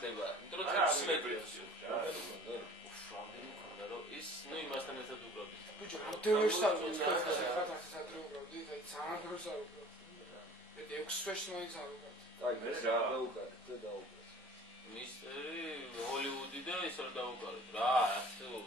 ხდება. იმიტომ რომ ცეცხლებს ის ნუ იმასთან ერთად უკრავდი. ბიჭო, დევერსთან უცხოეთში ხათასად უკრავდი, აი ძალიან დროს არ უკრავდი. მე 6 თვეში მაინც არ უკრავდი. აი მე რა დაუკარეთ და დაუკარეთ. მისტერი ჰოლივუდი და ის არ დაუკარეთ. რა,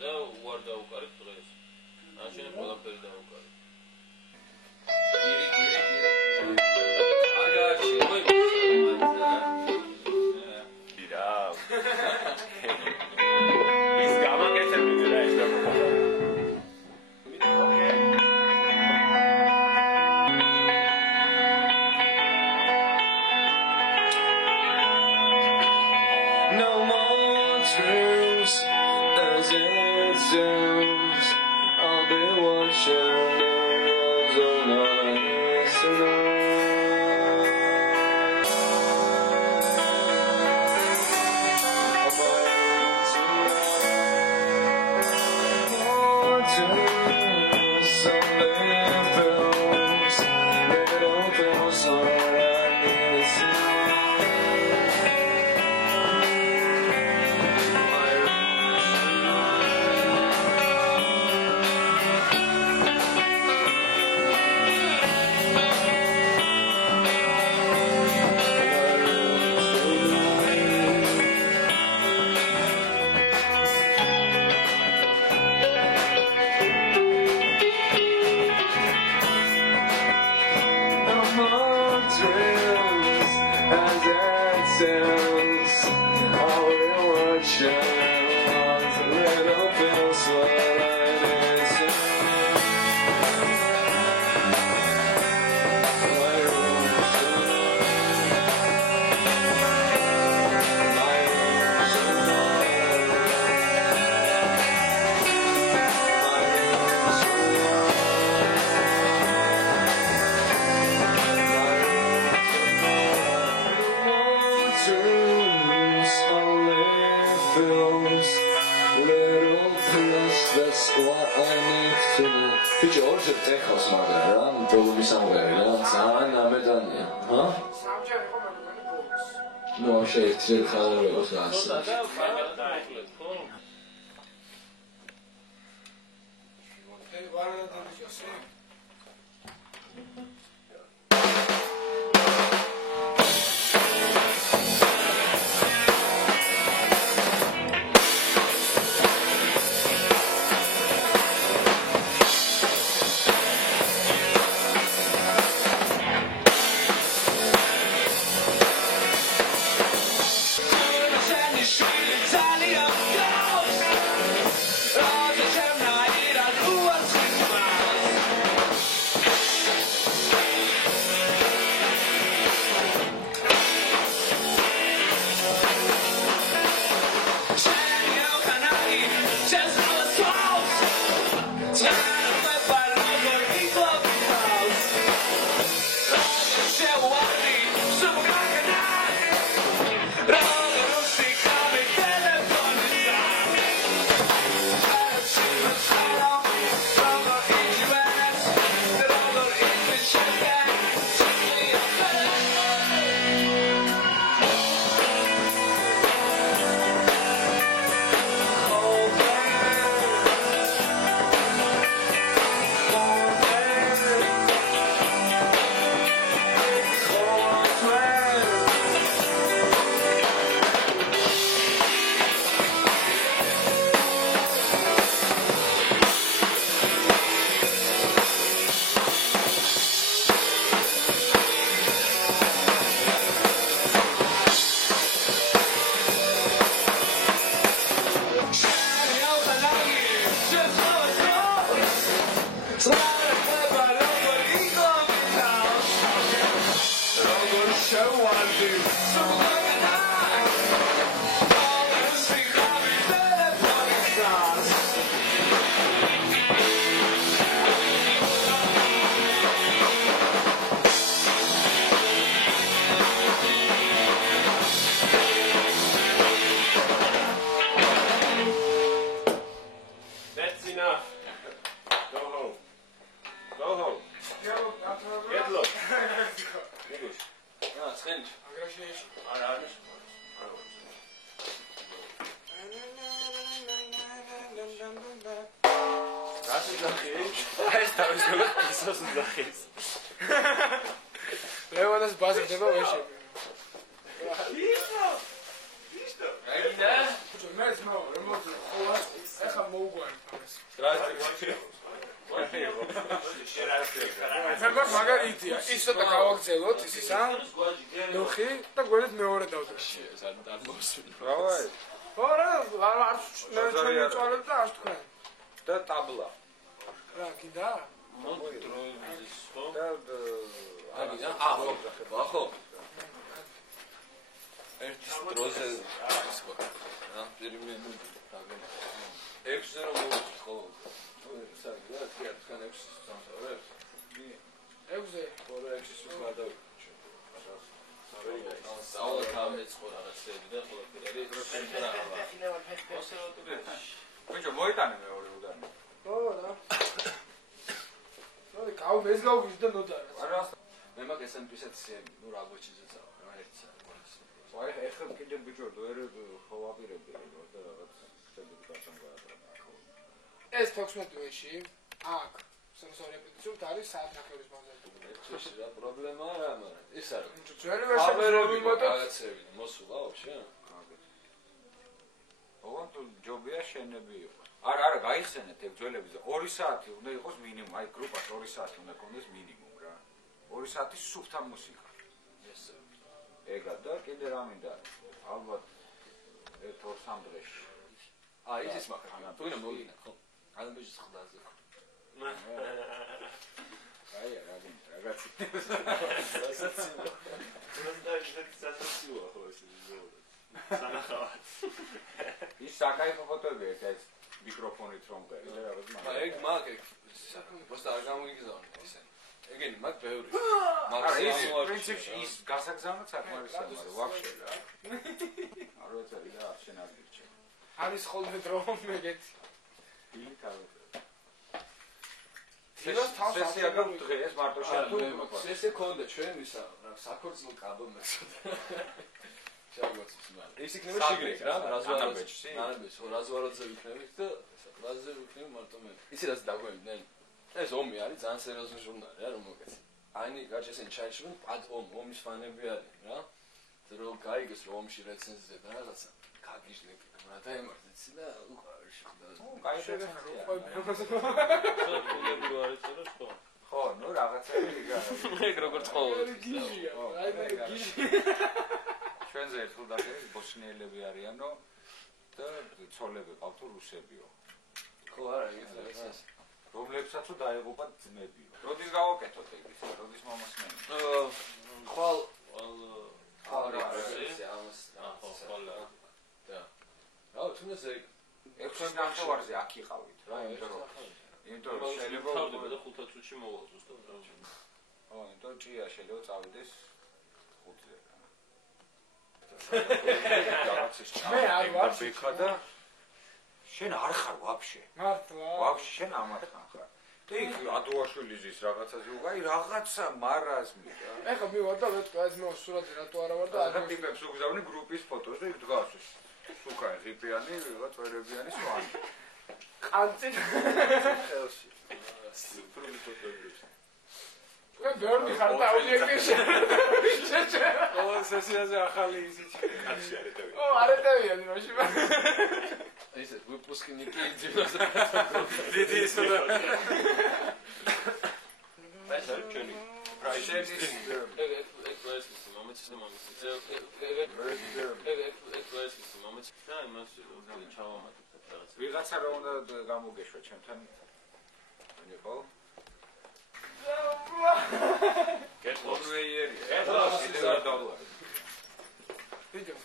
და უარ დაუკარეთ დღეს. ნაშენ ყველაფერი დაუკარეთ. აგაში შეიძლება ხალხს ასე. ეს თავისუფლად ისოს უძახის. ლევანას ბაზრდება ვეშე. აიგიდა? მე ძმაო, რემონტი ყოველ ახლა მოუგვარი ფარეს. მაგარ მაგარ იდეა. ის ცოტა გავაგზავნოთ ისისა. ნუხი და გვერდით მეორე დავდროში. ეს არ დამოსვი. რავი. ორა არ ნერჩვენი წვალებ და არ თქვენ. და ტაბლა. რა კიდა? მოდროების ხო? და აგიდა? ხო. ერთის დროზე ის ხო. რა პერიმენტი პრობლემა. 6-ზე რომ მოვიწყო ხო? საერთოდ რა თქვენ 6-ს სამსავრებს? 6-ზე. ხოლო 6-ს ვგადავიქ. საულა თავეწყო რაღაცები და ყველაფერი ბიჭო მოიტანე მეორე უდანი. ხო რა. ნუ გავ ეს გავგის და ნოდარა. არა მე მაგ ესენთვისაც ნუ რა გვეჩიზეცა რა ერთსა. აი ეხლა კიდე ბიჭო ვერ ხოვაპირები და რაღაც ხდები გასამ გაატრა. ეს 16-ში აქ სენსორები არის საათნახევრის ბაზარზე. ეს რა პრობლემაა რა მაგრამ ის არის. ძველი ვერსიები რაღაცები მოსულა ვაფშე? ოღონდ ჯობია შენები იყო. არა გაიხსენეთ ეგ ძველები 2 საათი უნდა იყოს მინიმუმ, აი გრუპას 2 საათი უნდა კონდეს მინიმუმ რა. 2 საათის სუფთა მუსიკა. ეს ეგა და კიდე რა მინდა? ალბათ 1-2 დღეში. ის მაგა. თუ უნდა მოვინა ხო? ალბეჯის ხდაზე. აი რაღაცი. ის საკაიფო ფოტოებია ეს მიკროფონით რომ წერი და რაღაც მაგრამ ეგ მაგ просто არ გამიგზავნე ისე. ეგენი მაგ ბევრი. არა ის პრინციპში ის გასაგზავნოთ საკმარისია მაგრამ ვაფშე რა. არ ვიცი რა შენ არ გირჩე. არის ხოლმე დრო მეგეთი. ფილით არ ვიცი. ეს თავს სესია გაქვს დღეს მარტო შენ. ესე ქონდა ჩვენ ისა რა საქორწილო კაბო მეცოდა. ჩაგვაცის მაგრამ. ის იქნება შიგრეთ რა, რაზვაროძე. ანაბეჭი, ხო რაზვაროძე ვიქნებით და რაზვაროძე ვიქნები მარტო მე. ისი რაც დაგვემდნენ. ეს ომი არის ძალიან სერიოზული ჟურნალი რა რომ მოგეცი. აინი გაჩესენ ჩაიშვენ პად ომის ფანები არის რა. რო გაიგეს რომ ომში რეცენზია და რაღაცა. გაგიჟნებ რა დაემართიცი და უყარში ხდა. კაი რეცენზია. ხო, ნუ რაღაცები იგა. ეგ როგორც ყოველთვის. გიჟია. აი მე გიჟი. ჩვენზე ერთხელ დაგეს ბოსნიელები არიანო და ცოლები ყავთ რუსებიო. ხო არა ეს. რომლებსაც დაეღუპათ ძმებიო. როდის გავაკეთოთ ეგ? როდის მომასმენი? ხვალ რა თუნდაც ეგ 6 ნახევარზე აქ იყავით რა იმიტომ რომ შეიძლება თავდება და 5 წუთში მოვალ ზუსტად. ხო, იმიტომ ჭია შეიძლება წავიდეს 5-ზე რა. მე არ ვარ და შენ არ ხარ ვაფშე. მართლა. ვაფშე შენ ამათთან ხარ. და იქ ადოაშვილის რაღაცაზე უგაი რაღაცა მარაზმი რა. ეხლა მივარ და ვეთქვა ეს მე სურათი რატო არა ვარ და და ტიპებს უგზავნი გრუპის ფოტოს და იქ დგას სუკა ღიპიანი, ვიღაცერებიანი სვანი. ყანწი ხელში. სუპრული ფოტოები. თქვენ ბევრი ხარ და აუდიენტიში. ყოველ სესიაზე ახალი ისიც კაცი არეთები. ო, არეთებიანი როში. ისე ვიპუსკინიკი ძილოზე. დიდი ისე და ეს არის ჩვენი პრაიშენის ვიღაცა რა უნდა გამოგეშვა ჩემთან ხო? გეტლოს კონვეიერია. $1 ვიდეო